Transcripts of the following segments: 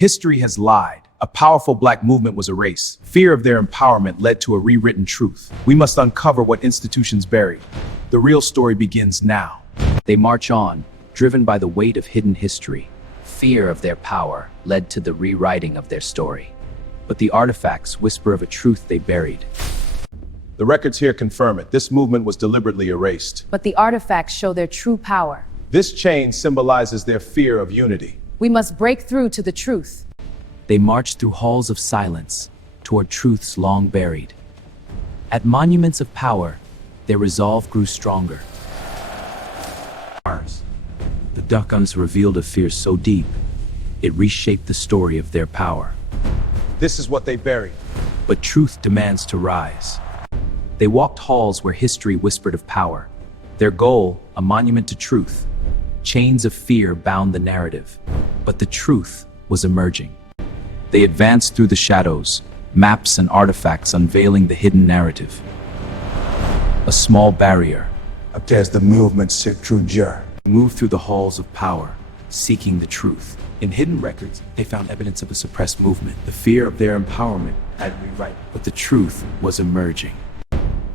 History has lied. A powerful black movement was erased. Fear of their empowerment led to a rewritten truth. We must uncover what institutions buried. The real story begins now. They march on, driven by the weight of hidden history. Fear of their power led to the rewriting of their story. But the artifacts whisper of a truth they buried. The records here confirm it. This movement was deliberately erased. But the artifacts show their true power. This chain symbolizes their fear of unity. We must break through to the truth. They marched through halls of silence toward truths long buried. At monuments of power, their resolve grew stronger. The duck-uns revealed a fear so deep, it reshaped the story of their power. This is what they buried. But truth demands to rise. They walked halls where history whispered of power. Their goal, a monument to truth. Chains of fear bound the narrative, but the truth was emerging. They advanced through the shadows, maps and artifacts unveiling the hidden narrative. A small barrier. Up there's the movement sick through jar. Moved through the halls of power, seeking the truth. In hidden records, they found evidence of a suppressed movement. The fear of their empowerment had rewritten, but the truth was emerging.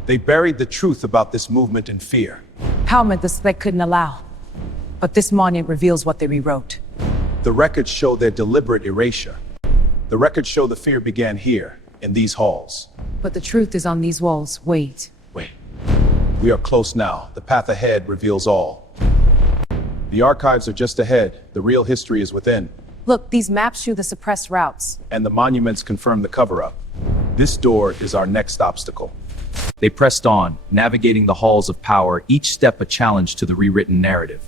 They buried the truth about this movement in fear. Empowerment the spec couldn't allow. But this monument reveals what they rewrote. The records show their deliberate erasure. The records show the fear began here, in these halls. But the truth is on these walls. Wait. We are close now. The path ahead reveals all. The archives are just ahead. The real history is within. Look, these maps show the suppressed routes. And the monuments confirm the cover-up. This door is our next obstacle. They pressed on, navigating the halls of power, each step a challenge to the rewritten narrative.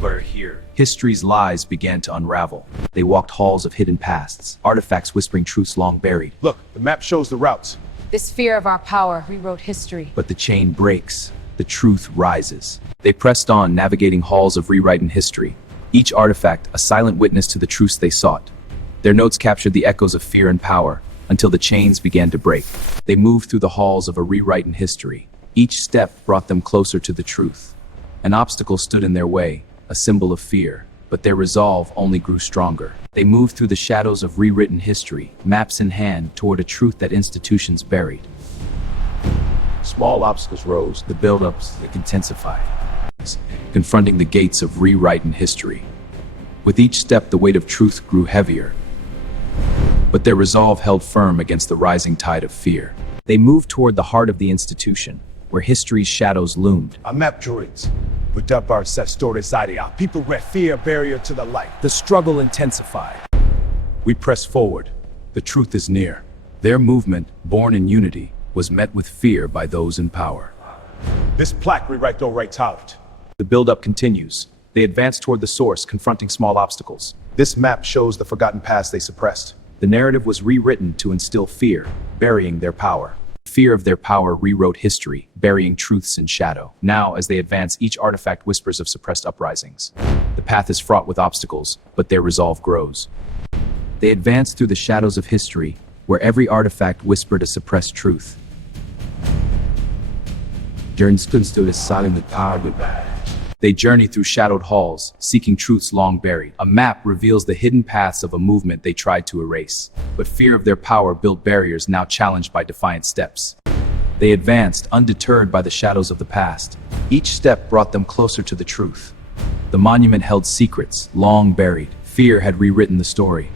But here, history's lies began to unravel. They walked halls of hidden pasts, artifacts whispering truths long buried. Look, the map shows the routes. This fear of our power rewrote history. But the chain breaks. The truth rises. They pressed on, navigating halls of rewritten history. Each artifact, a silent witness to the truths they sought. Their notes captured the echoes of fear and power, until the chains began to break. They moved through the halls of a rewritten history. Each step brought them closer to the truth. An obstacle stood in their way, a symbol of fear, but their resolve only grew stronger. They moved through the shadows of rewritten history, maps in hand, toward a truth that institutions buried. Small obstacles rose. The build-ups intensified, confronting the gates of rewritten history. With each step, the weight of truth grew heavier, but their resolve held firm against the rising tide of fear. They moved toward the heart of the institution, where history's shadows loomed. Our map droids. With up our set stories idea. People read fear barrier to the light. The struggle intensified. We press forward. The truth is near. Their movement, born in unity, was met with fear by those in power. This plaque rewrite don't write talent. The buildup continues. They advance toward the source, confronting small obstacles. This map shows the forgotten past they suppressed. The narrative was rewritten to instill fear, burying their power. Fear of their power rewrote history, burying truths in shadow. Now, as they advance, each artifact whispers of suppressed uprisings. The path is fraught with obstacles, but their resolve grows. They advance through the shadows of history, where every artifact whispered a suppressed truth. They journey through shadowed halls, seeking truths long buried. A map reveals the hidden paths of a movement they tried to erase. But fear of their power built barriers now challenged by defiant steps. They advanced, undeterred by the shadows of the past. Each step brought them closer to the truth. The monument held secrets, long buried. Fear had rewritten the story.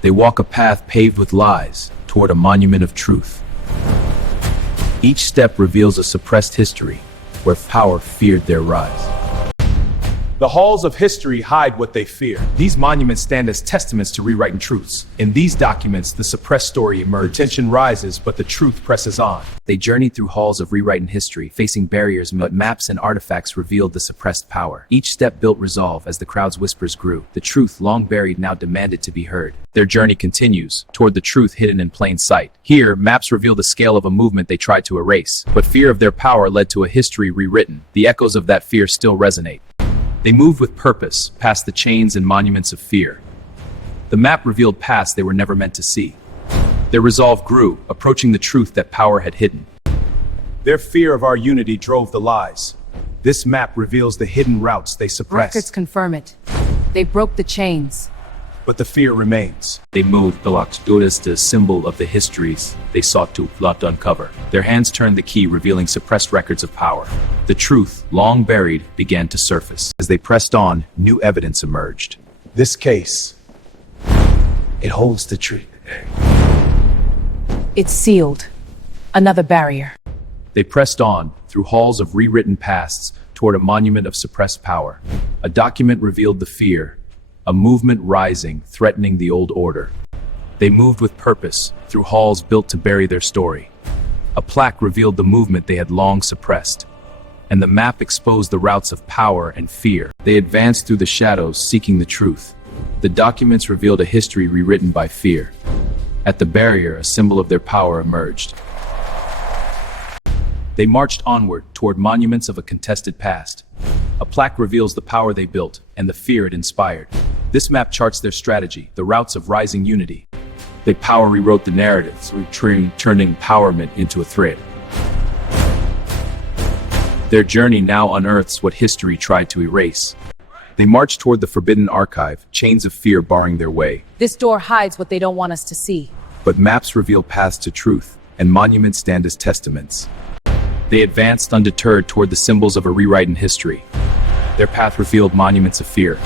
They walk a path paved with lies, toward a monument of truth. Each step reveals a suppressed history, where power feared their rise. The halls of history hide what they fear. These monuments stand as testaments to rewriting truths. In these documents, the suppressed story emerges. Tension rises, but the truth presses on. They journeyed through halls of rewritten history, facing barriers, but maps and artifacts revealed the suppressed power. Each step built resolve as the crowd's whispers grew. The truth, long buried, now demanded to be heard. Their journey continues, toward the truth hidden in plain sight. Here, maps reveal the scale of a movement they tried to erase. But fear of their power led to a history rewritten. The echoes of that fear still resonate. They moved with purpose, past the chains and monuments of fear. The map revealed paths they were never meant to see. Their resolve grew, approaching the truth that power had hidden. Their fear of our unity drove the lies. This map reveals the hidden routes they suppressed. Records confirm it. They broke the chains. But the fear remains. They moved the locks as the symbol of the histories they sought to uncover. Their hands turned the key, revealing suppressed records of power. The truth, long buried, began to surface. As they pressed on, new evidence emerged. This case, it holds the truth. It's sealed. Another barrier. They pressed on, through halls of rewritten pasts, toward a monument of suppressed power. A document revealed the fear, a movement rising, threatening the old order. They moved with purpose, through halls built to bury their story. A plaque revealed the movement they had long suppressed, and the map exposed the routes of power and fear. They advanced through the shadows, seeking the truth. The documents revealed a history rewritten by fear. At the barrier, a symbol of their power emerged. They marched onward toward monuments of a contested past. A plaque reveals the power they built and the fear it inspired. This map charts their strategy, the routes of rising unity. They power rewrote the narratives, turning empowerment into a threat. Their journey now unearths what history tried to erase. They march toward the forbidden archive, chains of fear barring their way. This door hides what they don't want us to see. But maps reveal paths to truth, and monuments stand as testaments. They advanced undeterred toward the symbols of a rewrite in history. Their path revealed monuments of fear.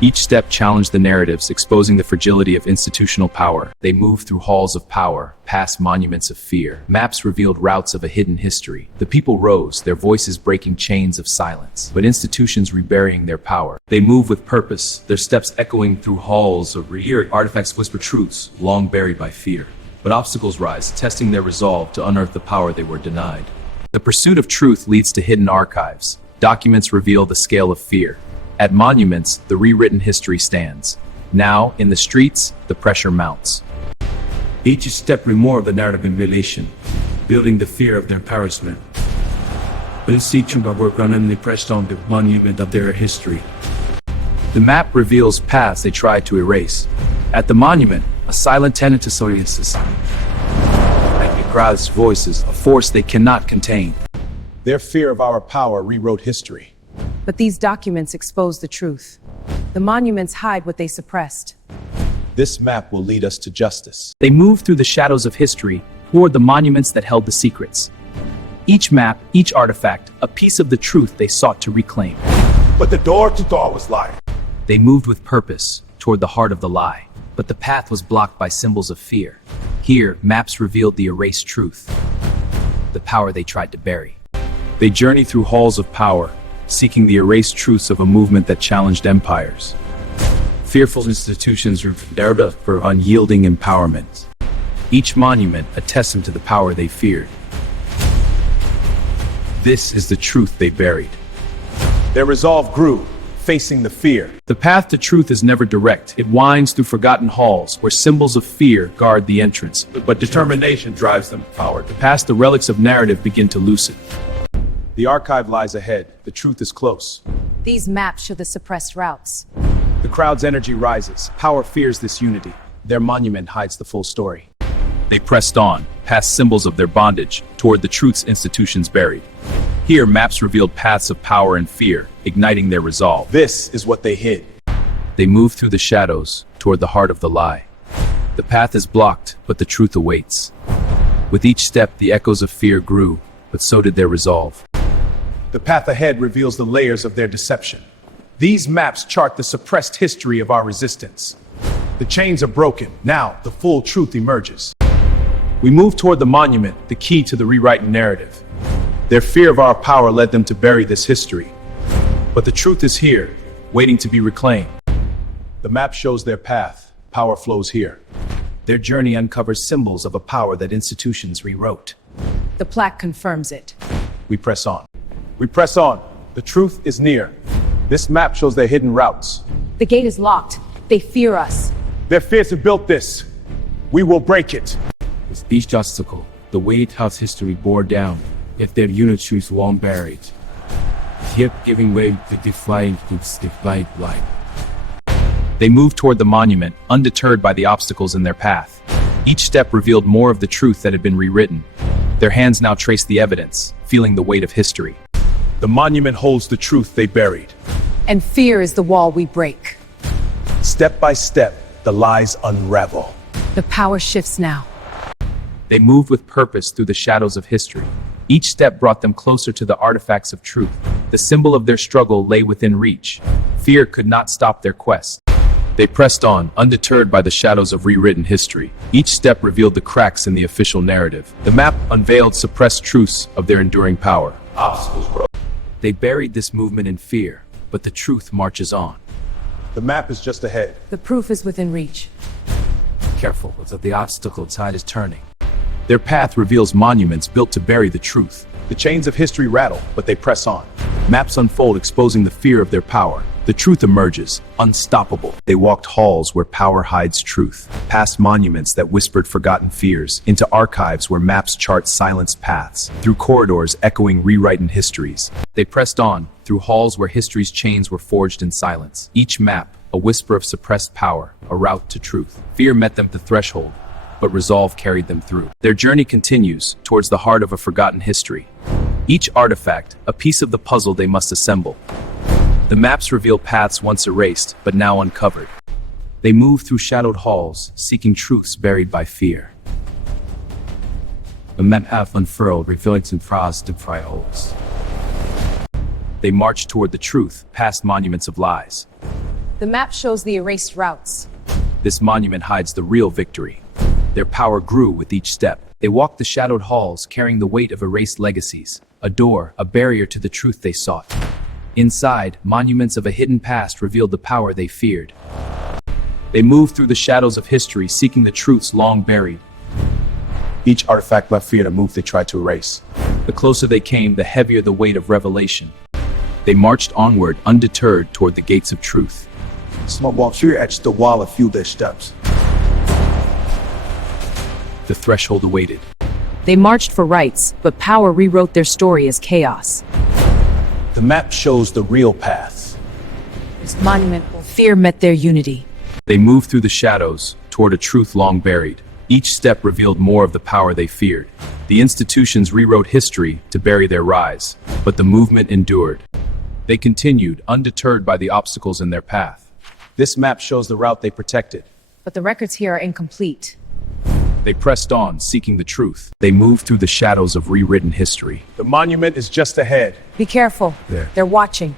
Each step challenged the narratives, exposing the fragility of institutional power. They moved through halls of power, past monuments of fear. Maps revealed routes of a hidden history. The people rose, their voices breaking chains of silence, but institutions reburying their power. They moved with purpose, their steps echoing through halls of revered artifacts whisper truths, long buried by fear. But obstacles rise, testing their resolve to unearth the power they were denied. The pursuit of truth leads to hidden archives. Documents reveal the scale of fear. At monuments, the rewritten history stands. Now, in the streets, the pressure mounts. Each step remove the narrative revelation, building the fear of their embarrassment. But it's each of work on and they pressed on the monument of their history. The map reveals paths they tried to erase. At the monument, a silent tenant to audiences. Like the crowd's voices, a force they cannot contain. Their fear of our power rewrote history. But these documents expose the truth. The monuments hide what they suppressed. This map will lead us to justice. They moved through the shadows of history toward the monuments that held the secrets. Each map, each artifact, a piece of the truth they sought to reclaim. But the door to Thor was light. They moved with purpose toward the heart of the lie, but the path was blocked by symbols of fear. Here, maps revealed the erased truth, the power they tried to bury. They journeyed through halls of power, seeking the erased truths of a movement that challenged empires. Fearful institutions were there for unyielding empowerment. Each monument a testament to the power they feared. This is the truth they buried. Their resolve grew, facing the fear. The path to truth is never direct. It winds through forgotten halls where symbols of fear guard the entrance. But determination drives them forward. Past the relics of narrative begin to loosen. The archive lies ahead. The truth is close. These maps show the suppressed routes. The crowd's energy rises. Power fears this unity. Their monument hides the full story. They pressed on, past symbols of their bondage, toward the truth's institutions buried. Here, maps revealed paths of power and fear, igniting their resolve. This is what they hid. They moved through the shadows, toward the heart of the lie. The path is blocked, but the truth awaits. With each step, the echoes of fear grew, but so did their resolve. The path ahead reveals the layers of their deception. These maps chart the suppressed history of our resistance. The chains are broken. Now, the full truth emerges. We move toward the monument, the key to the rewriting narrative. Their fear of our power led them to bury this history. But the truth is here, waiting to be reclaimed. The map shows their path. Power flows here. Their journey uncovers symbols of a power that institutions rewrote. The plaque confirms it. We press on. We press on. The truth is near. This map shows their hidden routes. The gate is locked. They fear us. Their fears have built this. We will break it. With each obstacle, the weight of history bore down, yet their unity long buried. Yet giving way to defiant its defiant light. They moved toward the monument, undeterred by the obstacles in their path. Each step revealed more of the truth that had been rewritten. Their hands now traced the evidence, feeling the weight of history. The monument holds the truth they buried. And fear is the wall we break. Step by step, the lies unravel. The power shifts now. They moved with purpose through the shadows of history. Each step brought them closer to the artifacts of truth. The symbol of their struggle lay within reach. Fear could not stop their quest. They pressed on, undeterred by the shadows of rewritten history. Each step revealed the cracks in the official narrative. The map unveiled suppressed truths of their enduring power. Obstacles rose. They buried this movement in fear, but the truth marches on. The map is just ahead. The proof is within reach. Careful, the obstacle tide is turning. Their path reveals monuments built to bury the truth. The chains of history rattle, but they press on. Maps unfold, exposing the fear of their power. The truth emerges, unstoppable. They walked halls where power hides truth, past monuments that whispered forgotten fears, into archives where maps chart silenced paths, through corridors echoing rewritten histories. They pressed on, through halls where history's chains were forged in silence. Each map, a whisper of suppressed power, a route to truth. Fear met them at the threshold, but resolve carried them through. Their journey continues, towards the heart of a forgotten history. Each artifact, a piece of the puzzle they must assemble. The maps reveal paths once erased, but now uncovered. They move through shadowed halls, seeking truths buried by fear. The map path unfurled, revealing some frost and pry holes. They march toward the truth, past monuments of lies. The map shows the erased routes. This monument hides the real victory. Their power grew with each step. They walked the shadowed halls, carrying the weight of erased legacies. A door, a barrier to the truth they sought. Inside, monuments of a hidden past revealed the power they feared. They moved through the shadows of history, seeking the truths long buried. Each artifact left fear in a move they tried to erase. The closer they came, the heavier the weight of revelation. They marched onward, undeterred, toward the gates of truth. Small wall fear etched the wall a few their steps. The threshold awaited. They marched for rights, but power rewrote their story as chaos. The map shows the real path. This monument will fear met their unity. They moved through the shadows, toward a truth long buried. Each step revealed more of the power they feared. The institutions rewrote history to bury their rise, but the movement endured. They continued, undeterred by the obstacles in their path. This map shows the route they protected. But the records here are incomplete. They pressed on, seeking the truth. They moved through the shadows of rewritten history. The monument is just ahead. Be careful. They're watching.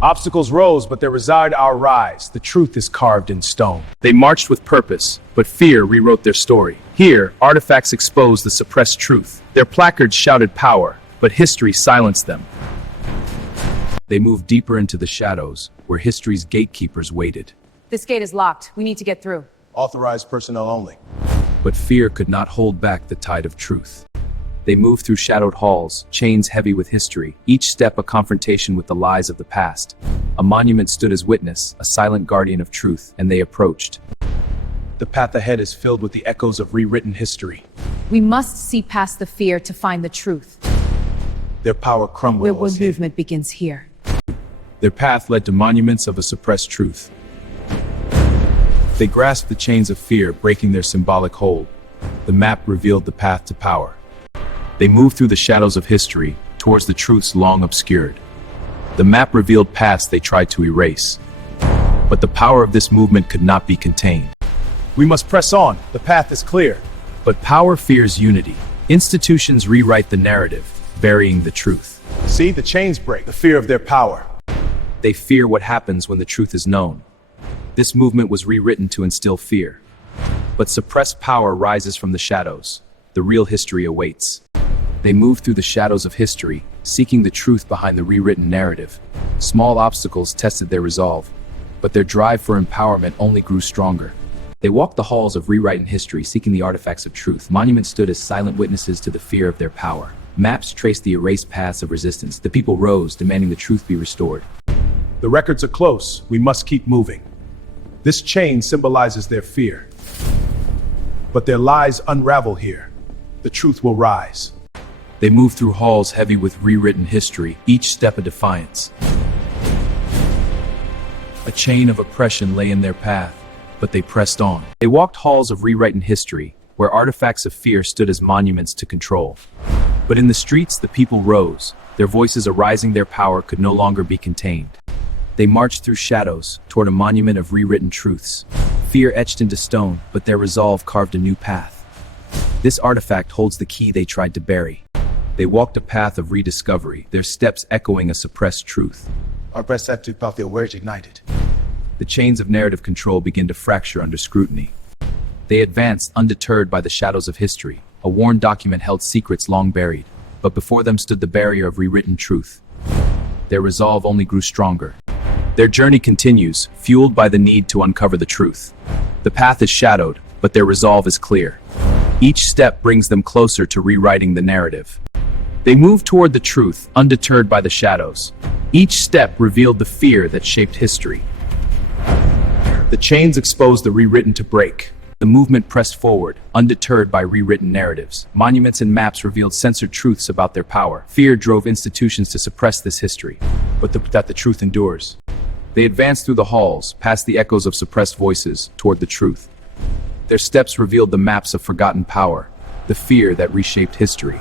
Obstacles rose, but there reside our rise. The truth is carved in stone. They marched with purpose, but fear rewrote their story. Here, artifacts exposed the suppressed truth. Their placards shouted power, but history silenced them. They moved deeper into the shadows, where history's gatekeepers waited. This gate is locked. We need to get through. Authorized personnel only. But fear could not hold back the tide of truth. They moved through shadowed halls, chains heavy with history, each step a confrontation with the lies of the past. A monument stood as witness, a silent guardian of truth, and they approached. The path ahead is filled with the echoes of rewritten history. We must see past the fear to find the truth. Their power crumbles. Where one movement begins here. Their path led to monuments of a suppressed truth. They grasped the chains of fear, breaking their symbolic hold. The map revealed the path to power. They moved through the shadows of history, towards the truths long obscured. The map revealed paths they tried to erase. But the power of this movement could not be contained. We must press on. The path is clear. But power fears unity. Institutions rewrite the narrative, burying the truth. See, the chains break. The fear of their power. They fear what happens when the truth is known. This movement was rewritten to instill fear. But suppressed power rises from the shadows. The real history awaits. They move through the shadows of history, seeking the truth behind the rewritten narrative. Small obstacles tested their resolve, but their drive for empowerment only grew stronger. They walked the halls of rewriting history, seeking the artifacts of truth. Monuments stood as silent witnesses to the fear of their power. Maps traced the erased paths of resistance. The people rose, demanding the truth be restored. The records are close. We must keep moving. This chain symbolizes their fear. But their lies unravel here. The truth will rise. They moved through halls heavy with rewritten history, each step a defiance. A chain of oppression lay in their path, but they pressed on. They walked halls of rewritten history, where artifacts of fear stood as monuments to control. But in the streets, the people rose, their voices arising. Their power could no longer be contained. They marched through shadows toward a monument of rewritten truths. Fear etched into stone, but their resolve carved a new path. This artifact holds the key they tried to bury. They walked a path of rediscovery, their steps echoing a suppressed truth. Our perceptive pathway were ignited. The chains of narrative control begin to fracture under scrutiny. They advanced, undeterred by the shadows of history. A worn document held secrets long buried, but before them stood the barrier of rewritten truth. Their resolve only grew stronger. Their journey continues, fueled by the need to uncover the truth. The path is shadowed, but their resolve is clear. Each step brings them closer to rewriting the narrative. They move toward the truth, undeterred by the shadows. Each step revealed the fear that shaped history. The chains exposed the rewritten to break. The movement pressed forward, undeterred by rewritten narratives. Monuments and maps revealed censored truths about their power. Fear drove institutions to suppress this history, but that the truth endures. They advanced through the halls, past the echoes of suppressed voices, toward the truth. Their steps revealed the maps of forgotten power, the fear that reshaped history.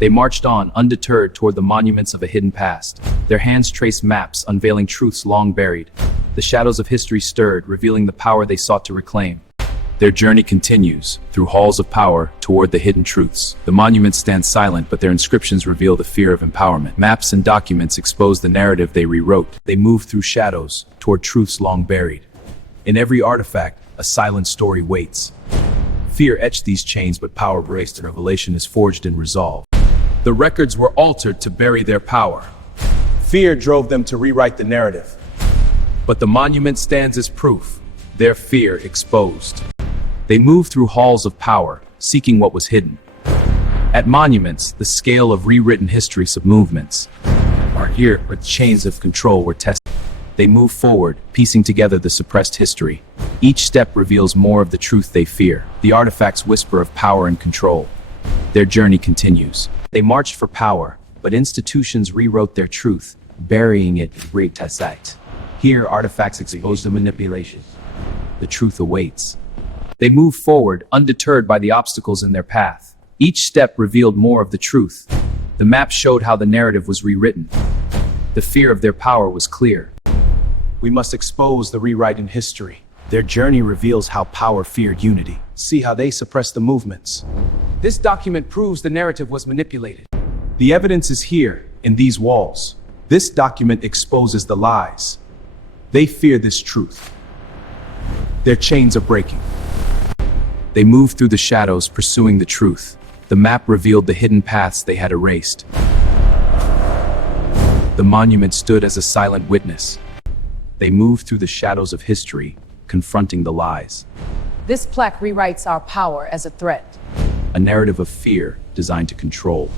They marched on, undeterred, toward the monuments of a hidden past. Their hands traced maps, unveiling truths long buried. The shadows of history stirred, revealing the power they sought to reclaim. Their journey continues, through halls of power, toward the hidden truths. The monuments stand silent, but their inscriptions reveal the fear of empowerment. Maps and documents expose the narrative they rewrote. They move through shadows, toward truths long buried. In every artifact, a silent story waits. Fear etched these chains, but power braced, and revelation is forged in resolve. The records were altered to bury their power. Fear drove them to rewrite the narrative. But the monument stands as proof, their fear exposed. They moved through halls of power, seeking what was hidden. At monuments, the scale of rewritten history movements are here where chains of control were tested. They move forward, piecing together the suppressed history. Each step reveals more of the truth they fear. The artifacts whisper of power and control. Their journey continues. They marched for power, but institutions rewrote their truth, burying it in great sight. Here, artifacts expose the manipulation. The truth awaits. They move forward, undeterred by the obstacles in their path. Each step revealed more of the truth. The map showed how the narrative was rewritten. The fear of their power was clear. We must expose the rewrite in history. Their journey reveals how power feared unity. See how they suppressed the movements. This document proves the narrative was manipulated. The evidence is here, in these walls. This document exposes the lies. They fear this truth. Their chains are breaking. They moved through the shadows, pursuing the truth. The map revealed the hidden paths they had erased. The monument stood as a silent witness. They moved through the shadows of history, confronting the lies. This plaque rewrites our power as a threat. A narrative of fear designed to control.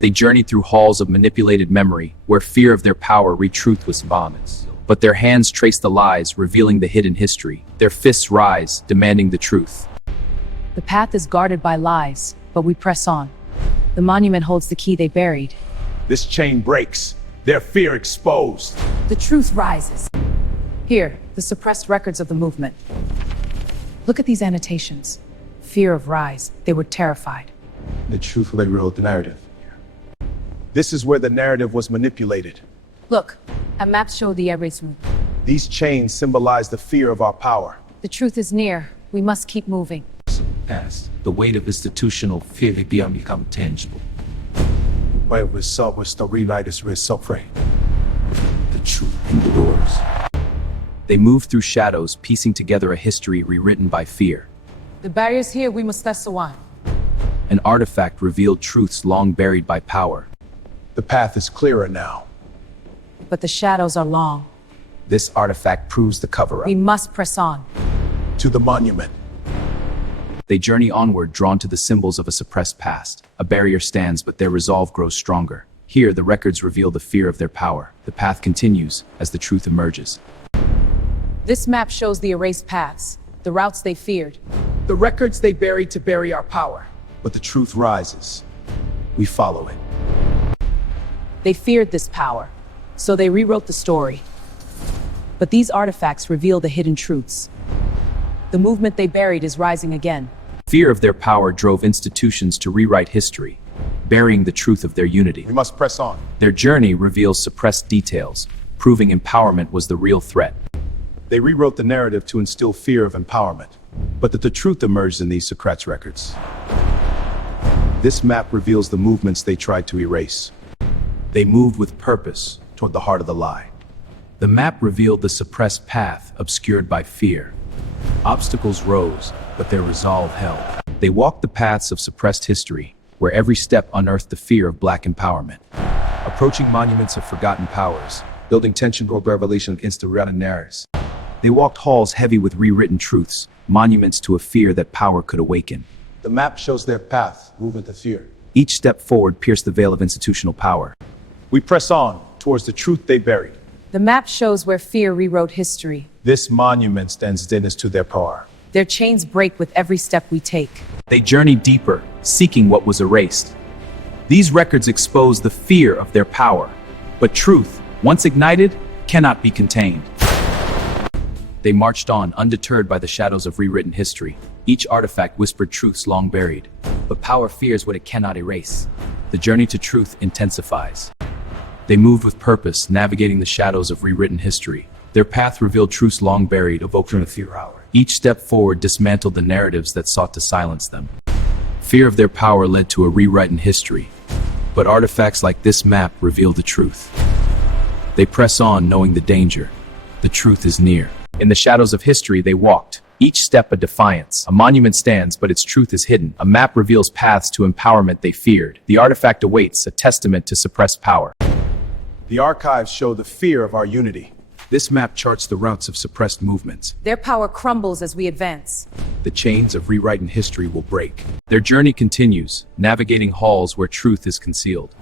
They journeyed through halls of manipulated memory, where fear of their power truth was vomits. But their hands trace the lies, revealing the hidden history. Their fists rise, demanding the truth. The path is guarded by lies, but we press on. The monument holds the key they buried. This chain breaks. Their fear exposed. The truth rises. Here, the suppressed records of the movement. Look at these annotations. Fear of rise. They were terrified. The truth rewrote the narrative. This is where the narrative was manipulated. Look, a map showed the erased route. These chains symbolize the fear of our power. The truth is near. We must keep moving. Past, the weight of institutional fear become tangible. Where we saw was the rewriters were suffering. The truth endures. They moved through shadows, piecing together a history rewritten by fear. The barriers here, we must test the one. An artifact revealed truths long buried by power. The path is clearer now. But the shadows are long. This artifact proves the cover-up. We must press on. To the monument. They journey onward, drawn to the symbols of a suppressed past. A barrier stands, but their resolve grows stronger. Here, the records reveal the fear of their power. The path continues as the truth emerges. This map shows the erased paths, the routes they feared. The records they buried to bury our power. But the truth rises. We follow it. They feared this power, so they rewrote the story. But these artifacts reveal the hidden truths. The movement they buried is rising again. Fear of their power drove institutions to rewrite history, burying the truth of their unity. We must press on. Their journey reveals suppressed details, proving empowerment was the real threat. They rewrote the narrative to instill fear of empowerment, but that the truth emerged in these Socrates records. This map reveals the movements they tried to erase. They moved with purpose toward the heart of the lie. The map revealed the suppressed path obscured by fear. Obstacles rose, but their resolve held. They walked the paths of suppressed history, where every step unearthed the fear of black empowerment. Approaching monuments of forgotten powers, building tension toward revelation against the narratives. They walked halls heavy with rewritten truths, monuments to a fear that power could awaken. The map shows their path, movement to fear. Each step forward pierced the veil of institutional power. We press on towards the truth they buried. The map shows where fear rewrote history. This monument stands witness to their power. Their chains break with every step we take. They journeyed deeper, seeking what was erased. These records expose the fear of their power. But truth, once ignited, cannot be contained. They marched on, undeterred by the shadows of rewritten history. Each artifact whispered truths long buried. But power fears what it cannot erase. The journey to truth intensifies. They moved with purpose, navigating the shadows of rewritten history. Their path revealed truths long buried, evoking a fear hour. Each step forward dismantled the narratives that sought to silence them. Fear of their power led to a rewrite in history. But artifacts like this map reveal the truth. They press on, knowing the danger. The truth is near. In the shadows of history they walked, each step a defiance. A monument stands, but its truth is hidden. A map reveals paths to empowerment they feared. The artifact awaits, a testament to suppressed power. The archives show the fear of our unity. This map charts the routes of suppressed movements. Their power crumbles as we advance. The chains of rewriting history will break. Their journey continues, navigating halls where truth is concealed.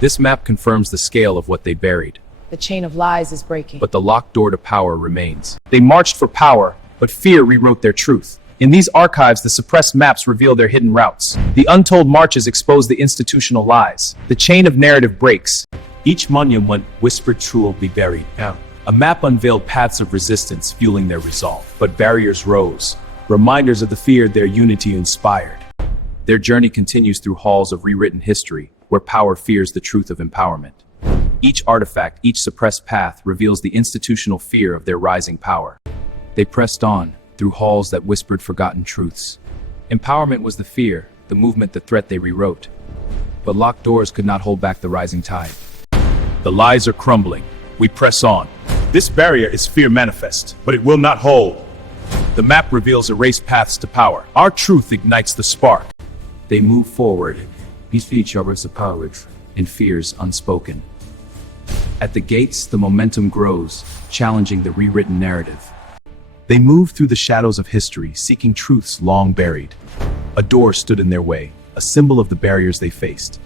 This map confirms the scale of what they buried. The chain of lies is breaking. But the locked door to power remains. They marched for power, but fear rewrote their truth. In these archives, the suppressed maps reveal their hidden routes. The untold marches expose the institutional lies. The chain of narrative breaks. Each monument whispered truth will be buried. A map unveiled paths of resistance, fueling their resolve. But barriers rose, reminders of the fear their unity inspired. Their journey continues through halls of rewritten history, where power fears the truth of empowerment. Each artifact, each suppressed path reveals the institutional fear of their rising power. They pressed on, through halls that whispered forgotten truths. Empowerment was the fear, the movement, the threat they rewrote. But locked doors could not hold back the rising tide. The lies are crumbling. We press on. This barrier is fear manifest, but it will not hold. The map reveals erased paths to power. Our truth ignites the spark. They move forward, each of us power, in fears unspoken. At the gates, the momentum grows, challenging the rewritten narrative. They move through the shadows of history, seeking truths long buried. A door stood in their way, a symbol of the barriers they faced.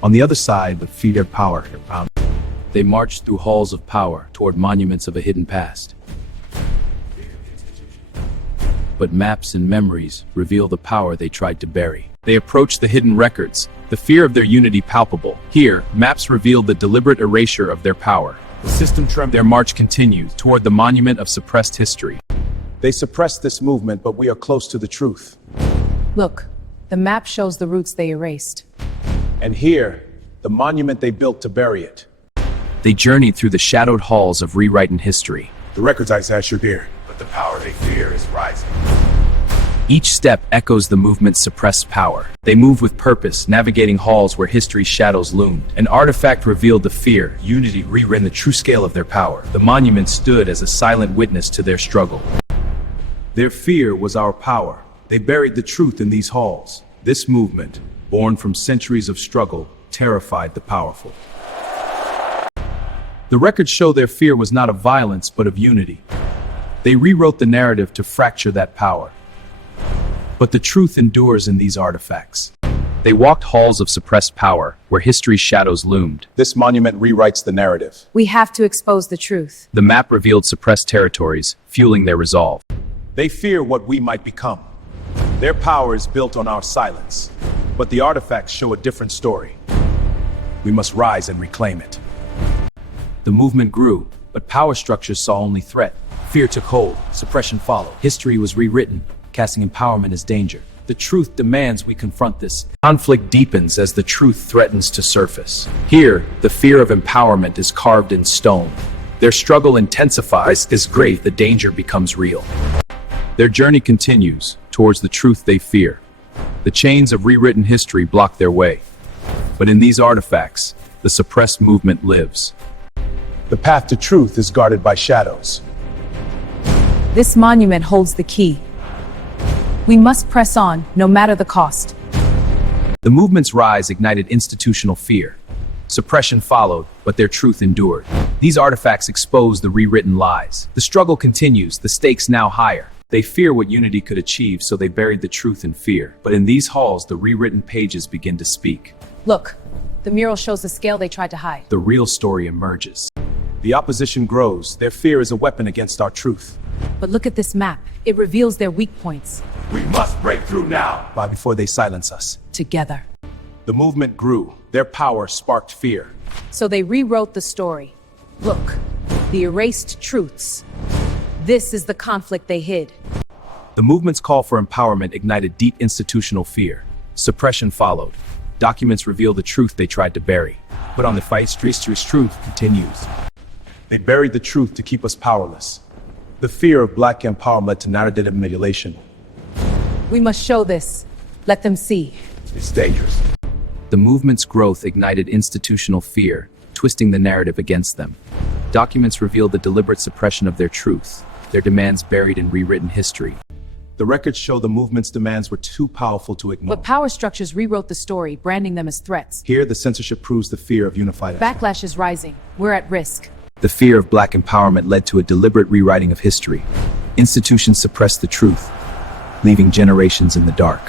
On the other side, the fear of power. They marched through halls of power toward monuments of a hidden past. But maps and memories reveal the power they tried to bury. They approached the hidden records, the fear of their unity palpable. Here, maps revealed the deliberate erasure of their power. The system trembled. Their march continued toward the monument of suppressed history. They suppressed this movement, but we are close to the truth. Look, the map shows the roots they erased. And here, the monument they built to bury it. They journeyed through the shadowed halls of rewriting history. The records I said are there, but the power they fear is rising. Each step echoes the movement's suppressed power. They move with purpose, navigating halls where history's shadows loomed. An artifact revealed the fear, unity rewritten the true scale of their power. The monument stood as a silent witness to their struggle. Their fear was our power. They buried the truth in these halls. This movement, born from centuries of struggle, terrified the powerful. The records show their fear was not of violence, but of unity. They rewrote the narrative to fracture that power. But the truth endures in these artifacts. They walked halls of suppressed power, where history's shadows loomed. This monument rewrites the narrative. We have to expose the truth. The map revealed suppressed territories, fueling their resolve. They fear what we might become. Their power is built on our silence. But the artifacts show a different story. We must rise and reclaim it. The movement grew, but power structures saw only threat. Fear took hold, suppression followed. History was rewritten, casting empowerment as danger. The truth demands we confront this. Conflict deepens as the truth threatens to surface. Here, the fear of empowerment is carved in stone. Their struggle intensifies as great the danger becomes real. Their journey continues towards the truth they fear. The chains of rewritten history block their way. But in these artifacts, the suppressed movement lives. The path to truth is guarded by shadows. This monument holds the key. We must press on, no matter the cost. The movement's rise ignited institutional fear. Suppression followed, but their truth endured. These artifacts expose the rewritten lies. The struggle continues, the stakes now higher. They fear what unity could achieve, so they buried the truth in fear. But in these halls, the rewritten pages begin to speak. Look, the mural shows the scale they tried to hide. The real story emerges. The opposition grows. Their fear is a weapon against our truth. But look at this map. It reveals their weak points. We must break through now. By before they silence us. Together. The movement grew. Their power sparked fear. So they rewrote the story. Look, the erased truths. This is the conflict they hid. The movement's call for empowerment ignited deep institutional fear. Suppression followed. Documents reveal the truth they tried to bury. But on the fight, streets truth continues. They buried the truth to keep us powerless. The fear of black empowerment led to narrative manipulation. We must show this. Let them see. It's dangerous. The movement's growth ignited institutional fear, twisting the narrative against them. Documents reveal the deliberate suppression of their truth, their demands buried in rewritten history. The records show the movement's demands were too powerful to ignore. But power structures rewrote the story, branding them as threats. Here, the censorship proves the fear of unified. Backlash is rising. We're at risk. The fear of black empowerment led to a deliberate rewriting of history. Institutions suppressed the truth, leaving generations in the dark.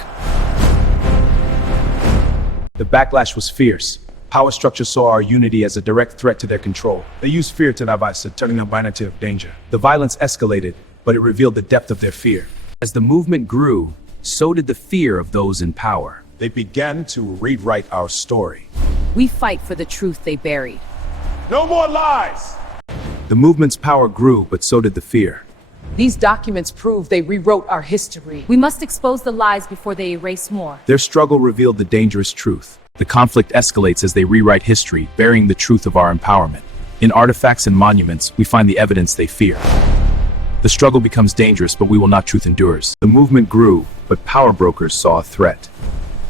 The backlash was fierce. Power structures saw our unity as a direct threat to their control. They used fear to divide, turning a binary of danger. The violence escalated, but it revealed the depth of their fear. As the movement grew, so did the fear of those in power. They began to rewrite our story. We fight for the truth they buried. No more lies. The movement's power grew, but so did the fear. These documents prove they rewrote our history. We must expose the lies before they erase more. Their struggle revealed the dangerous truth. The conflict escalates as they rewrite history, burying the truth of our empowerment. In artifacts and monuments, we find the evidence they fear. The struggle becomes dangerous, but we will not. Truth endures. The movement grew, but power brokers saw a threat.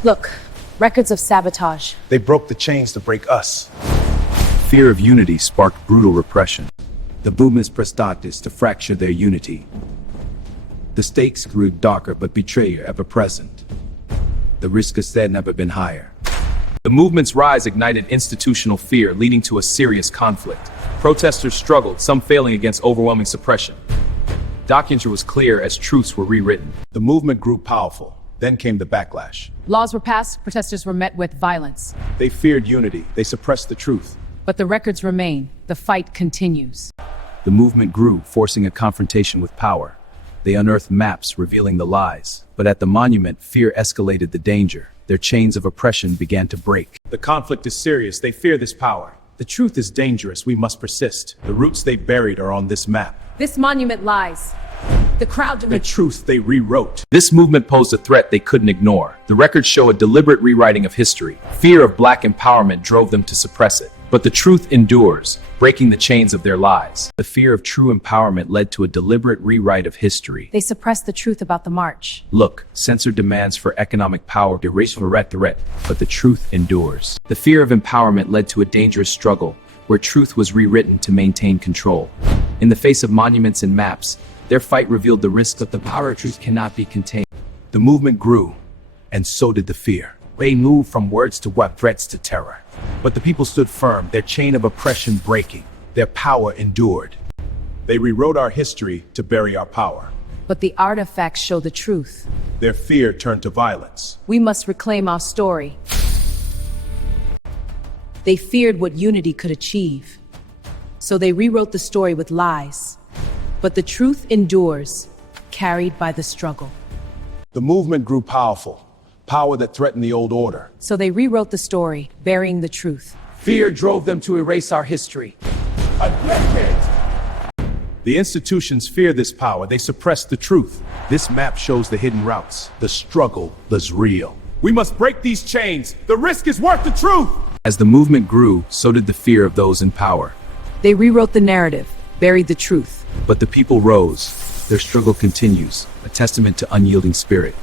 Look, records of sabotage. They broke the chains to break us. Fear of unity sparked brutal repression. The movement's prestatis to fracture their unity. The stakes grew darker, but betrayal ever present. The risk has said never been higher. The movement's rise ignited institutional fear, leading to a serious conflict. Protesters struggled, some failing against overwhelming suppression. Documentary was clear as truths were rewritten. The movement grew powerful. Then came the backlash. Laws were passed, protesters were met with violence. They feared unity. They suppressed the truth. But the records remain. The fight continues. The movement grew, forcing a confrontation with power. They unearthed maps revealing the lies. But at the monument, fear escalated the danger. Their chains of oppression began to break. The conflict is serious. They fear this power. The truth is dangerous. We must persist. The roots they buried are on this map. This monument lies. The crowd The truth they rewrote. This movement posed a threat they couldn't ignore. The records show a deliberate rewriting of history. Fear of black empowerment drove them to suppress it. But the truth endures, breaking the chains of their lies. The fear of true empowerment led to a deliberate rewrite of history. They suppressed the truth about the march. Look, censored demands for economic power erase threat, but the truth endures. The fear of empowerment led to a dangerous struggle, where truth was rewritten to maintain control. In the face of monuments and maps, their fight revealed the risk that the power of truth cannot be contained. The movement grew, and so did the fear. They moved from words to what threats to terror. But the people stood firm, their chain of oppression breaking. Their power endured. They rewrote our history to bury our power. But the artifacts show the truth. Their fear turned to violence. We must reclaim our story. They feared what unity could achieve. So they rewrote the story with lies. But the truth endures, carried by the struggle. The movement grew powerful. Power that threatened the old order. So they rewrote the story, burying the truth. Fear drove them to erase our history. A decade. The institutions fear this power. They suppress the truth. This map shows the hidden routes. The struggle is real. We must break these chains. The risk is worth the truth. As the movement grew, so did the fear of those in power. They rewrote the narrative, buried the truth. But the people rose. Their struggle continues, a testament to unyielding spirit.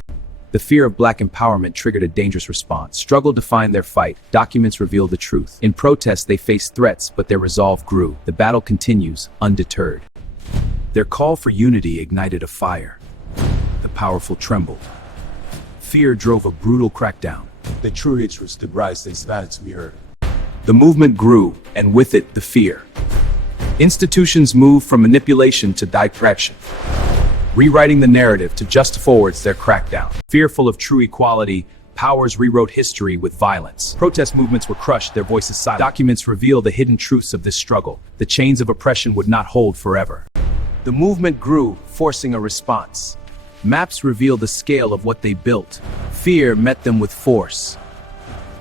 The fear of black empowerment triggered a dangerous response. Struggle defined their fight. Documents reveal the truth. In protest, they faced threats, but their resolve grew. The battle continues, undeterred. Their call for unity ignited a fire. The powerful trembled. Fear drove a brutal crackdown. The true hatred to rise and stand to be heard. The movement grew, and with it, the fear. Institutions moved from manipulation to direction, rewriting the narrative to just forwards their crackdown. Fearful of true equality, powers rewrote history with violence. Protest movements were crushed, their voices silenced. Documents reveal the hidden truths of this struggle. The chains of oppression would not hold forever. The movement grew, forcing a response. Maps reveal the scale of what they built. Fear met them with force.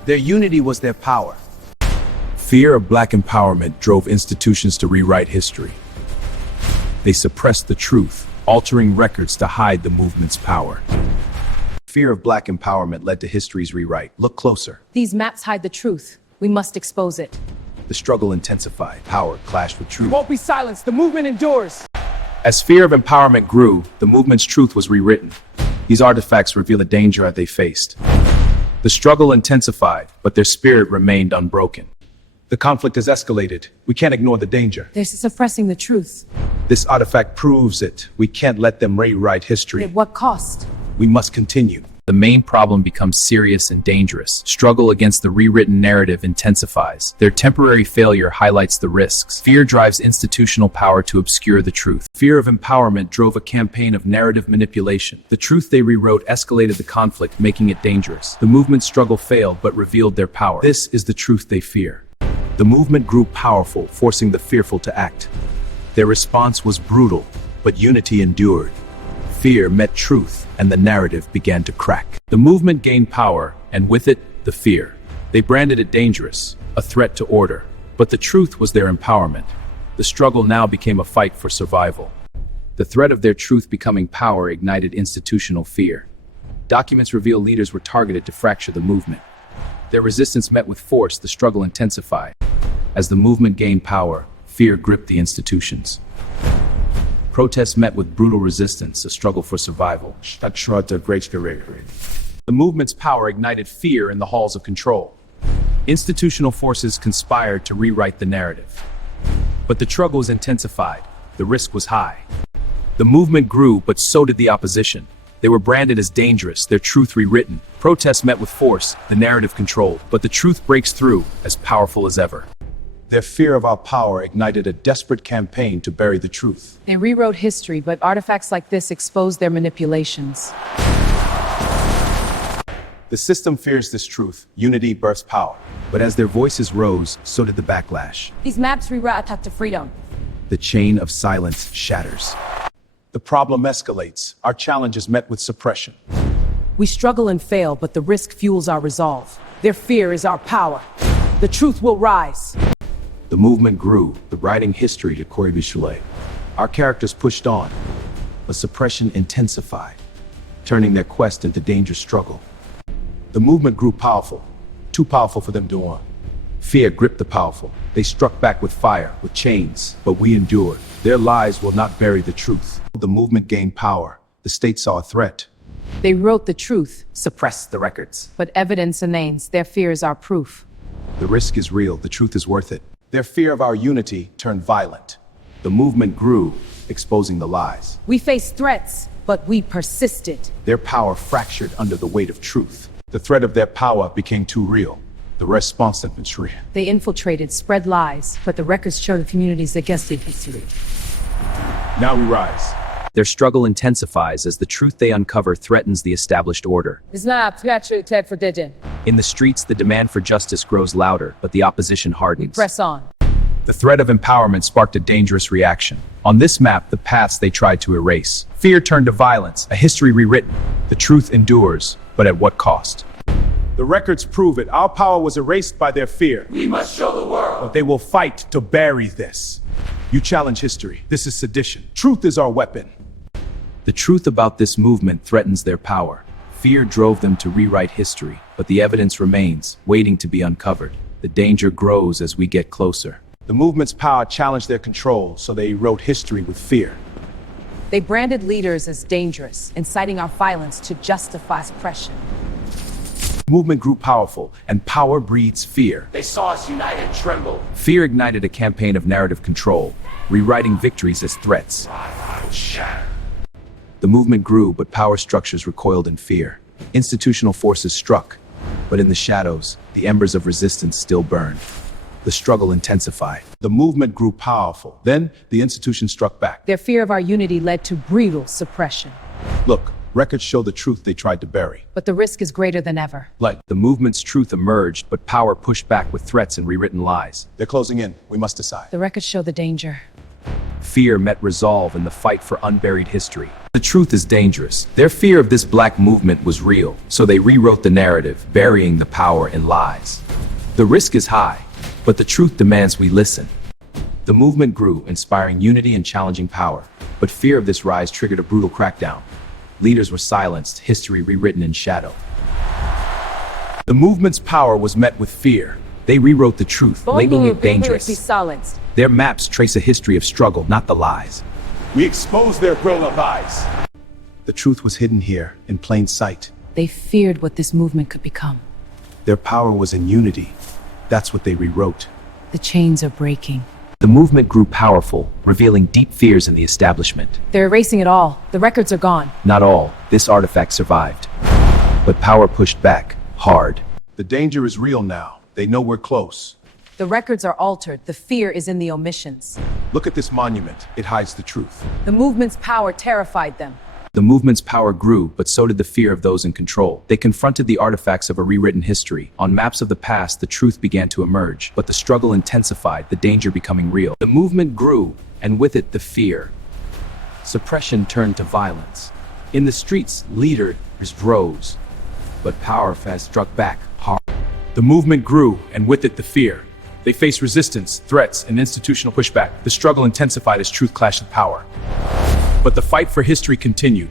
Their unity was their power. Fear of black empowerment drove institutions to rewrite history. They suppressed the truth, altering records to hide the movement's power. Fear of black empowerment led to history's rewrite. Look closer. These maps hide the truth. We must expose it. The struggle intensified. Power clashed with truth. Won't be silenced. The movement endures. As fear of empowerment grew, the movement's truth was rewritten. These artifacts reveal the danger that they faced. The struggle intensified, but their spirit remained unbroken. The conflict has escalated. We can't ignore the danger. They're suppressing the truth. This artifact proves it. We can't let them rewrite history. At what cost? We must continue. The main problem becomes serious and dangerous. Struggle against the rewritten narrative intensifies. Their temporary failure highlights the risks. Fear drives institutional power to obscure the truth. Fear of empowerment drove a campaign of narrative manipulation. The truth they rewrote escalated the conflict, making it dangerous. The movement's struggle failed but revealed their power. This is the truth they fear. The movement grew powerful, forcing the fearful to act. Their response was brutal, but unity endured. Fear met truth, and the narrative began to crack. The movement gained power, and with it, the fear. They branded it dangerous, a threat to order. But the truth was their empowerment. The struggle now became a fight for survival. The threat of their truth becoming power ignited institutional fear. Documents reveal leaders were targeted to fracture the movement. Their resistance met with force, the struggle intensified. As the movement gained power, fear gripped the institutions. Protests met with brutal resistance, a struggle for survival. The movement's power ignited fear in the halls of control. Institutional forces conspired to rewrite the narrative. But the struggle was intensified. The risk was high. The movement grew, but so did the opposition. They were branded as dangerous, their truth rewritten. Protests met with force, the narrative controlled. But the truth breaks through, as powerful as ever. Their fear of our power ignited a desperate campaign to bury the truth. They rewrote history, but artifacts like this expose their manipulations. The system fears this truth. Unity births power. But as their voices rose, so did the backlash. These maps rewrite attack to freedom. The chain of silence shatters. The problem escalates. Our challenge is met with suppression. We struggle and fail, but the risk fuels our resolve. Their fear is our power. The truth will rise. The movement grew, the writing history to Corey Bichelet. Our characters pushed on, but suppression intensified, turning their quest into dangerous struggle. The movement grew powerful, too powerful for them to want. Fear gripped the powerful. They struck back with fire, with chains, but we endured. Their lies will not bury the truth. The movement gained power. The state saw a threat. They wrote the truth, Suppress the records. but evidence remains. Their fear is our proof. The risk is real. The truth is worth it. Their fear of our unity turned violent. The movement grew, exposing the lies. We faced threats, but we persisted. Their power fractured under the weight of truth. The threat of their power became too real. The response infantry. They infiltrated, spread lies, but the records show the communities against the history. Now we rise. Their struggle intensifies as the truth they uncover threatens the established order. In the streets, the demand for justice grows louder, but the opposition hardens. Press on. The threat of empowerment sparked a dangerous reaction. On this map, the paths they tried to erase. Fear turned to violence, a history rewritten. The truth endures, but at what cost? The records prove it. Our power was erased by their fear. We must show the world. But they will fight to bury this. You challenge history. This is sedition. Truth is our weapon. The truth about this movement threatens their power. Fear drove them to rewrite history, but the evidence remains, waiting to be uncovered. The danger grows as we get closer. The movement's power challenged their control, so they wrote history with fear. They branded leaders as dangerous, inciting our violence to justify suppression. The movement grew powerful, and power breeds fear. They saw us united tremble. Fear ignited a campaign of narrative control, rewriting victories as threats. I will shatter. The movement grew, but power structures recoiled in fear. Institutional forces struck, but in the shadows, the embers of resistance still burned. The struggle intensified. The movement grew powerful. Then, the institution struck back. Their fear of our unity led to brutal suppression. Look, records show the truth they tried to bury. But the risk is greater than ever. Like, The movement's truth emerged, but power pushed back with threats and rewritten lies. they're closing in. We must decide. The records show the danger. Fear met resolve in the fight for unburied history. The truth is dangerous. Their fear of this black movement was real, so they rewrote the narrative, burying the power in lies. The risk is high, but the truth demands we listen. The movement grew, inspiring unity and challenging power, but fear of this rise triggered a brutal crackdown. Leaders were silenced, history rewritten in shadow. The movement's power was met with fear. They rewrote the truth, labeling it Be dangerous. silenced. Their maps trace a history of struggle, not the lies. We expose their grill of eyes. The truth was hidden here, in plain sight. They feared what this movement could become. Their power was in unity. That's what they rewrote. The chains are breaking. The movement grew powerful, revealing deep fears in the establishment. They're erasing it all. The records are gone. Not all, this artifact survived. But power pushed back, hard. The danger is real now. They know we're close. The records are altered. The fear is in the omissions. Look at this monument. It hides the truth. The movement's power terrified them. The movement's power grew, but so did the fear of those in control. They confronted the artifacts of a rewritten history. On maps of the past, the truth began to emerge, but the struggle intensified, the danger becoming real. The movement grew, and with it, the fear. Suppression turned to violence. In the streets, leaders rose, but power fast struck back hard. The movement grew, and with it, the fear. They faced resistance, threats, and institutional pushback. The struggle intensified as truth clashed with power. But the fight for history continued.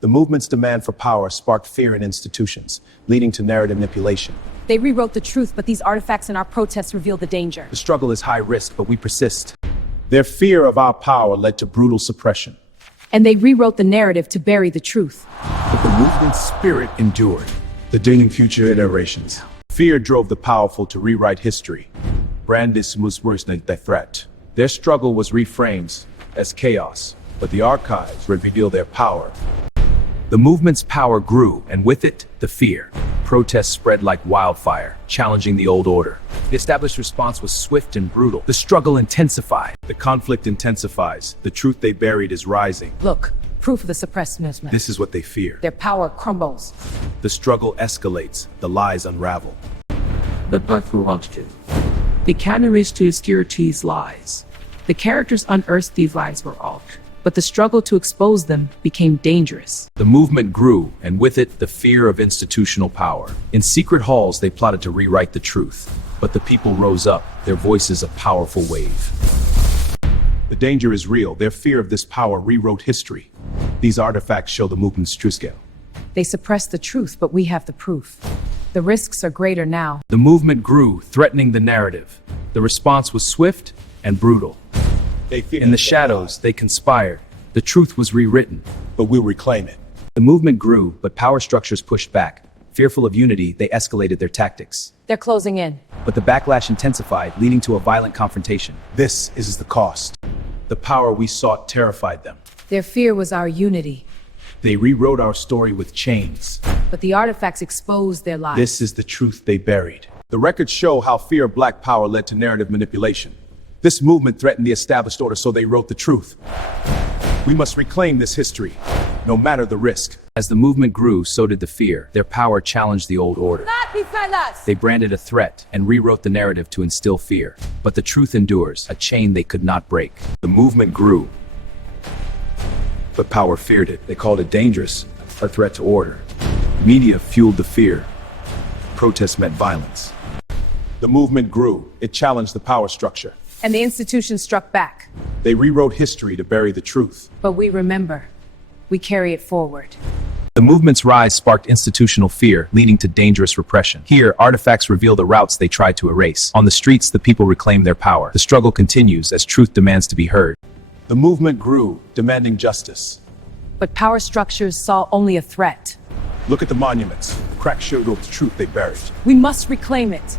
The movement's demand for power sparked fear in institutions, leading to narrative manipulation. They rewrote the truth, but these artifacts in our protests reveal the danger. The struggle is high risk, but we persist. Their fear of our power led to brutal suppression. And they rewrote the narrative to bury the truth. But the movement's spirit endured. The dinging future iterations. Fear drove the powerful to rewrite history. Brandis was worse than the threat. Their struggle was reframed as chaos, but the archives reveal their power. The movement's power grew, and with it, the fear. Protests spread like wildfire, challenging the old order. The established response was swift and brutal. The struggle intensified. The conflict intensifies. The truth they buried is rising. Look, proof of the suppressed movement. This is what they fear. Their power crumbles. The struggle escalates. The lies unravel. But who wants to? They can erase to security's lies. The characters unearthed these lies were altered. But the struggle to expose them became dangerous. The movement grew, and with it, the fear of institutional power. In secret halls, they plotted to rewrite the truth. But the people rose up, their voices a powerful wave. The danger is real. Their fear of this power rewrote history. These artifacts show the movement's true scale. They suppressed the truth, but we have the proof. The risks are greater now. The movement grew, threatening the narrative. The response was swift and brutal. In the shadows, they conspired. The truth was rewritten. But we'll reclaim it. The movement grew, but power structures pushed back. Fearful of unity, they escalated their tactics. They're closing in. But the backlash intensified, leading to a violent confrontation. This is the cost. The power we sought terrified them. Their fear was our unity. They rewrote our story with chains. But the artifacts exposed their lies. This is the truth they buried. The records show how fear of black power led to narrative manipulation. This movement threatened the established order, so they wrote the truth. We must reclaim this history, no matter the risk. As the movement grew, so did the fear. Their power challenged the old order. Not befriend us! They branded a threat and rewrote the narrative to instill fear. But the truth endures, a chain they could not break. The movement grew, but power feared it. They called it dangerous, a threat to order. Media fueled the fear. Protests met violence. The movement grew. It challenged the power structure. And the institution struck back. They rewrote history to bury the truth. But we remember. We carry it forward. The movement's rise sparked institutional fear, leading to dangerous repression. Here, artifacts reveal the routes they tried to erase. On the streets, the people reclaim their power. The struggle continues as truth demands to be heard. The movement grew, demanding justice. But power structures saw only a threat. Look at the monuments. Cracks showed the truth they buried. We must reclaim it.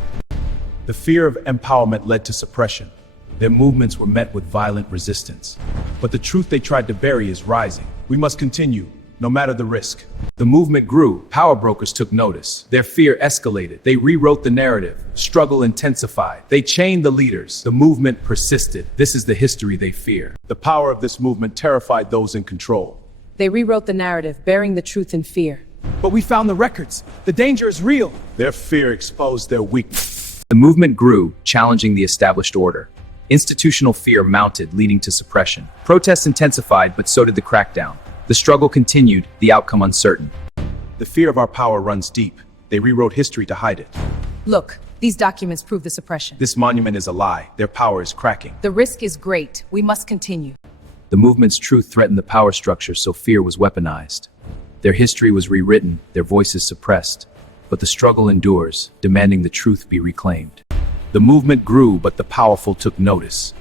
The fear of empowerment led to suppression. Their movements were met with violent resistance. But the truth they tried to bury is rising. We must continue, no matter the risk. The movement grew. Power brokers took notice. Their fear escalated. They rewrote the narrative. Struggle intensified. They chained the leaders. The movement persisted. This is the history they fear. The power of this movement terrified those in control. They rewrote the narrative, burying the truth in fear. But we found the records. The danger is real. Their fear exposed their weakness. The movement grew, challenging the established order. Institutional fear mounted, leading to suppression. Protests intensified, but so did the crackdown. The struggle continued, the outcome uncertain. The fear of our power runs deep. They rewrote history to hide it. Look, these documents prove the suppression. This monument is a lie. Their power is cracking. The risk is great. We must continue. The movement's truth threatened the power structure, so fear was weaponized. Their history was rewritten, their voices suppressed. But the struggle endures, demanding the truth be reclaimed. The movement grew, but the powerful took notice.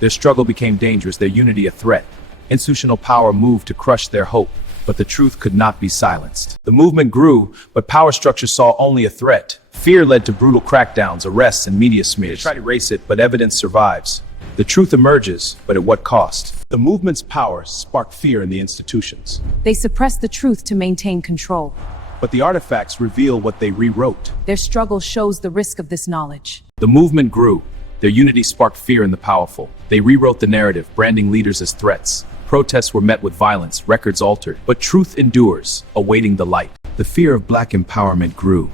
Their struggle became dangerous, their unity a threat. Institutional power moved to crush their hope, but the truth could not be silenced. The movement grew, but power structures saw only a threat. Fear led to brutal crackdowns, arrests, and media smears. They try to erase it, but evidence survives. The truth emerges, but at what cost? The movement's power sparked fear in the institutions. They suppressed the truth to maintain control. But the artifacts reveal what they rewrote. Their struggle shows the risk of this knowledge. The movement grew. Their unity sparked fear in the powerful. They rewrote the narrative, branding leaders as threats. Protests were met with violence, records altered. But truth endures, awaiting the light. The fear of black empowerment grew.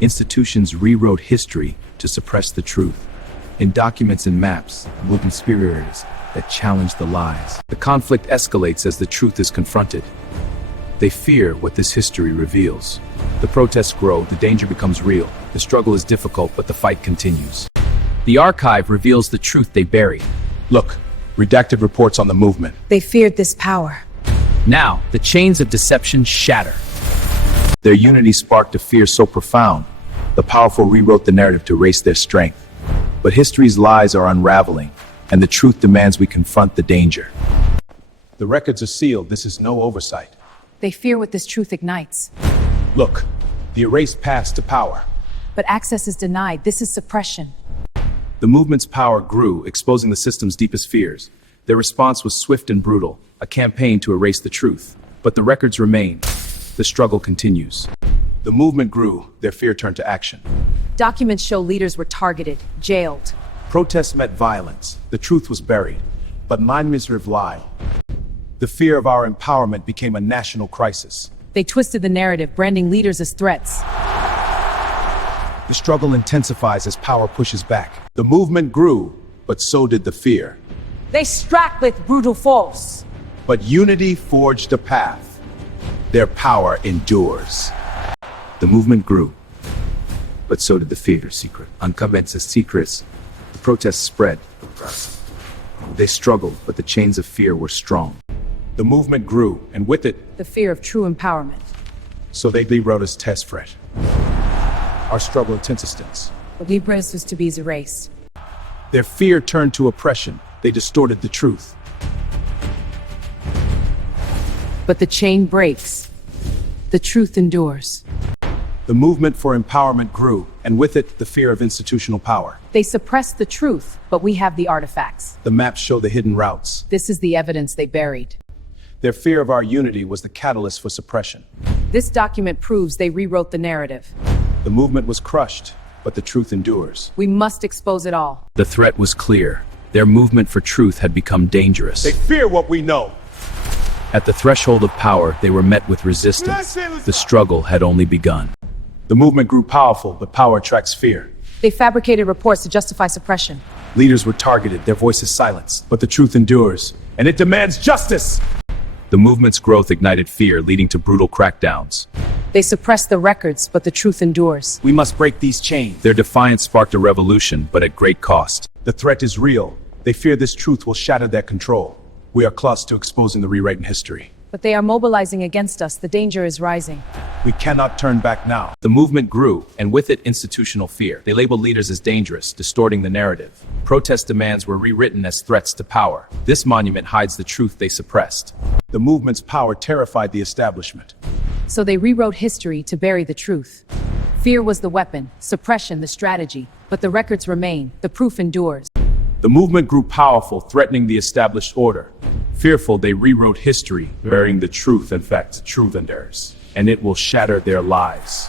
Institutions rewrote history to suppress the truth. In documents and maps, were conspirators that challenged the lies. The conflict escalates as the truth is confronted. They fear what this history reveals. The protests grow, the danger becomes real. The struggle is difficult, but the fight continues. The archive reveals the truth they buried. Look, redacted reports on the movement. They feared this power. Now, the chains of deception shatter. Their unity sparked a fear so profound, the powerful rewrote the narrative to erase their strength. But history's lies are unraveling, and the truth demands we confront the danger. The records are sealed. This is no oversight. They fear what this truth ignites. Look, the erased past to power. But access is denied. This is suppression. The movement's power grew, exposing the system's deepest fears. Their response was swift and brutal, a campaign to erase the truth. But the records remain. The struggle continues. The movement grew. Their fear turned to action. Documents show leaders were targeted, jailed. Protests met violence. The truth was buried. But monuments revived. The fear of our empowerment became a national crisis. They twisted the narrative, branding leaders as threats. The struggle intensifies as power pushes back. The movement grew, but so did the fear. They struck with brutal force. But unity forged a path. Their power endures. The movement grew, but so did the fear. Secret uncovered as secrets. The protests spread. They struggled, but the chains of fear were strong. The movement grew, and with it, The fear of true empowerment. so they rewrote us test fret. Our struggle intensifies. Libres was to be erased. Their fear turned to oppression. They distorted the truth. But the chain breaks. The truth endures. The movement for empowerment grew, and with it, the fear of institutional power. They suppressed the truth, but we have the artifacts. The maps show the hidden routes. This is the evidence they buried. Their fear of our unity was the catalyst for suppression. This document proves they rewrote the narrative. The movement was crushed, but the truth endures. We must expose it all. The threat was clear. Their movement for truth had become dangerous. They fear what we know. At the threshold of power, they were met with resistance. The struggle had only begun. The movement grew powerful, but power attracts fear. They fabricated reports to justify suppression. Leaders were targeted, their voices silenced, but the truth endures, and it demands justice. The movement's growth ignited fear, leading to brutal crackdowns. They suppressed the records, but the truth endures. We must break these chains. Their defiance sparked a revolution, but at great cost. The threat is real. They fear this truth will shatter their control. We are close to exposing the rewrite in history. But they are mobilizing against us. The danger is rising. We cannot turn back now. The movement grew, and with it institutional fear. They labeled leaders as dangerous, distorting the narrative. Protest demands were rewritten as threats to power. This monument hides the truth they suppressed. The movement's power terrified the establishment. So they rewrote history to bury the truth. Fear was the weapon, suppression the strategy. But the records remain, the proof endures. The movement grew powerful, threatening the established order. Fearful, they rewrote history, burying the truth and facts, truth and errors, and it will shatter their lives.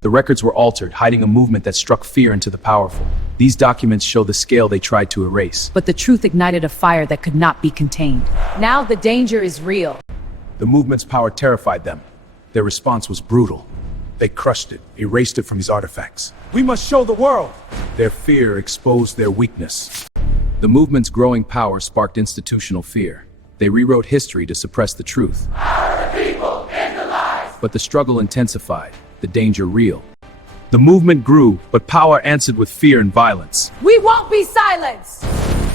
The records were altered, hiding a movement that struck fear into the powerful. These documents show the scale they tried to erase. But the truth ignited a fire that could not be contained. Now the danger is real. The movement's power terrified them. Their response was brutal. They crushed it, erased it from these artifacts. We must show the world! Their fear exposed their weakness. The movement's growing power sparked institutional fear. They rewrote history to suppress the truth. But the struggle intensified, the danger real. The movement grew, but power answered with fear and violence. We won't be silenced!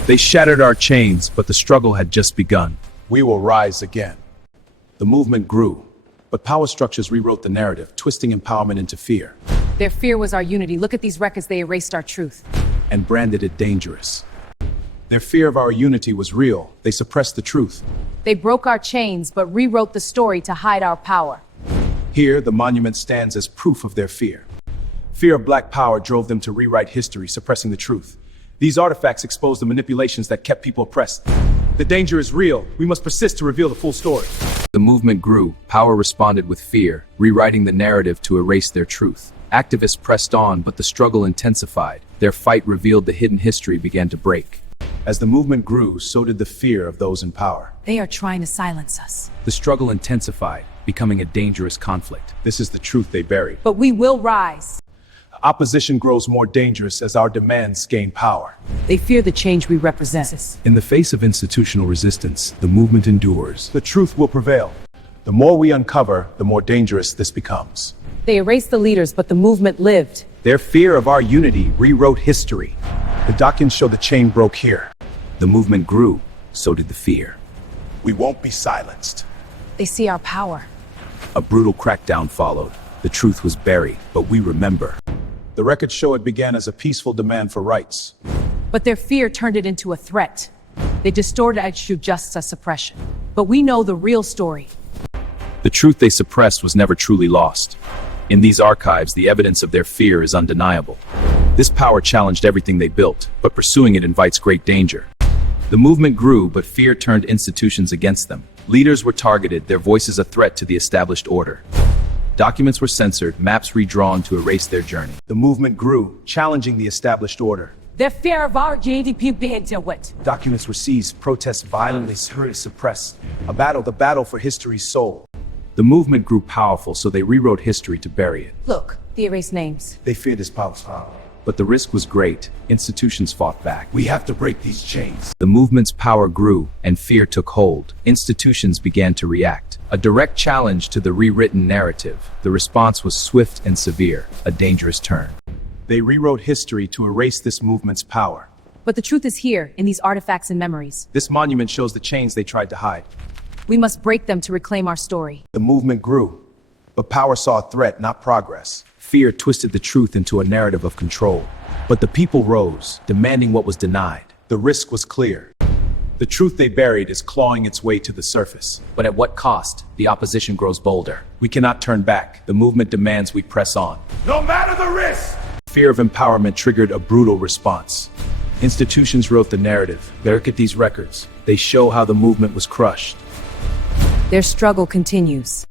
They shattered our chains, but the struggle had just begun. We will rise again. The movement grew, but power structures rewrote the narrative, twisting empowerment into fear, Their fear was our unity. Look at these records, they erased our truth. and branded it dangerous. Their fear of our unity was real. They suppressed the truth. They broke our chains, but rewrote the story to hide our power. Here, the monument stands as proof of their fear. Fear of black power drove them to rewrite history, suppressing the truth. These artifacts expose the manipulations that kept people oppressed. The danger is real. We must persist to reveal the full story. The movement grew, power responded with fear, rewriting the narrative to erase their truth. Activists pressed on, but the struggle intensified. Their fight revealed the hidden history began to break. As the movement grew, so did the fear of those in power. They are trying to silence us. The struggle intensified, becoming a dangerous conflict. This is the truth they buried. But we will rise. Opposition grows more dangerous as our demands gain power. They fear the change we represent. In the face of institutional resistance, the movement endures. The truth will prevail. The more we uncover, the more dangerous this becomes. They erased the leaders, but the movement lived. Their fear of our unity rewrote history. The documents show the chain broke here. The movement grew, so did the fear. We won't be silenced. They see our power. A brutal crackdown followed. The truth was buried, but we remember. The records show it began as a peaceful demand for rights. But their fear turned it into a threat. They distorted it to just as suppression. But we know the real story. The truth they suppressed was never truly lost. In these archives, the evidence of their fear is undeniable. This power challenged everything they built, but pursuing it invites great danger. The movement grew, but fear turned institutions against them. Leaders were targeted, their voices a threat to the established order. Documents were censored, maps redrawn to erase their journey. The movement grew, challenging the established order. Their fear of our GDP being dealt with. Documents were seized, protests violently suppressed. The battle for history's soul. The movement grew powerful, so they rewrote history to bury it. Look, the erased names. They feared this power. But the risk was great. Institutions fought back. We have to break these chains. The movement's power grew, and fear took hold. Institutions began to react. A direct challenge to the rewritten narrative. The response was swift and severe, a dangerous turn. They rewrote history to erase this movement's power. But the truth is here, in these artifacts and memories. This monument shows the chains they tried to hide. We must break them to reclaim our story. The movement grew, but power saw a threat, not progress. Fear twisted the truth into a narrative of control. But the people rose, demanding what was denied. The risk was clear. The truth they buried is clawing its way to the surface. But at what cost? The opposition grows bolder. We cannot turn back. The movement demands we press on. No matter the risk! Fear of empowerment triggered a brutal response. Institutions wrote the narrative. Look at these records. They show how the movement was crushed. Their struggle continues.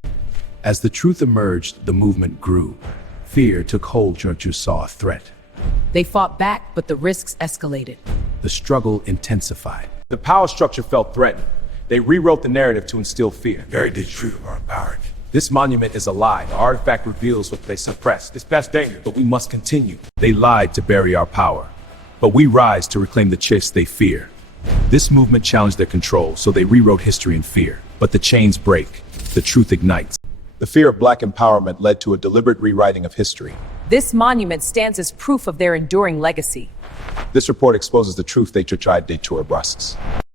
As the truth emerged, the movement grew. Fear took hold. Churches saw a threat. They fought back, but the risks escalated. The struggle intensified. The power structure felt threatened. They rewrote the narrative to instill fear. Buried the truth of our power. This monument is a lie. The artifact reveals what they suppressed. It's past danger, but we must continue. They lied to bury our power, but we rise to reclaim the chase they fear. This movement challenged their control, so they rewrote history in fear. But the chains break. The truth ignites. The fear of black empowerment led to a deliberate rewriting of history. This monument stands as proof of their enduring legacy. This report exposes the truth they tried de tour brasses.